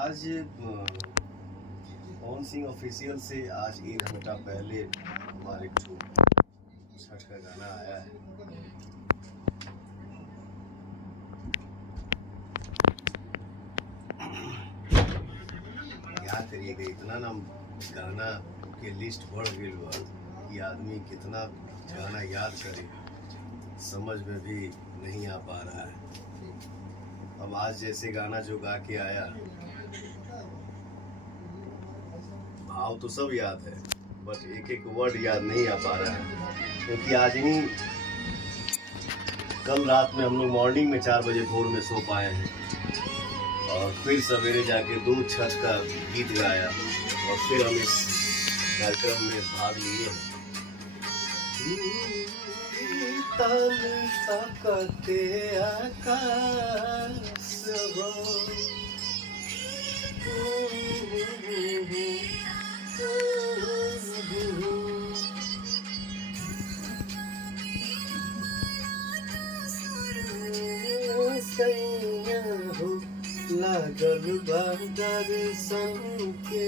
आज पवन सिंह ऑफिशियल से आज 1 घंटा पहले हमारे छठ का गाना आया है। क्या करिएगा, इतना ना गाना के लिस्ट बढ़ गई बा कि आदमी कितना गाना याद करे समझ में भी नहीं आ पा रहा है। अब आज जैसे गाना जो गा के आया, भाव तो सब याद है बट एक एक वर्ड याद नहीं आ पा रहा है, क्योंकि आज ही कल रात में हम लोग मॉर्निंग में 4 बजे भोर में सो पाए हैं और फिर सवेरे जाके 2 छठ का गीत गाया और फिर हम इस कार्यक्रम में भाग लिए हैं। आकाश हो लागल बा दर्शन के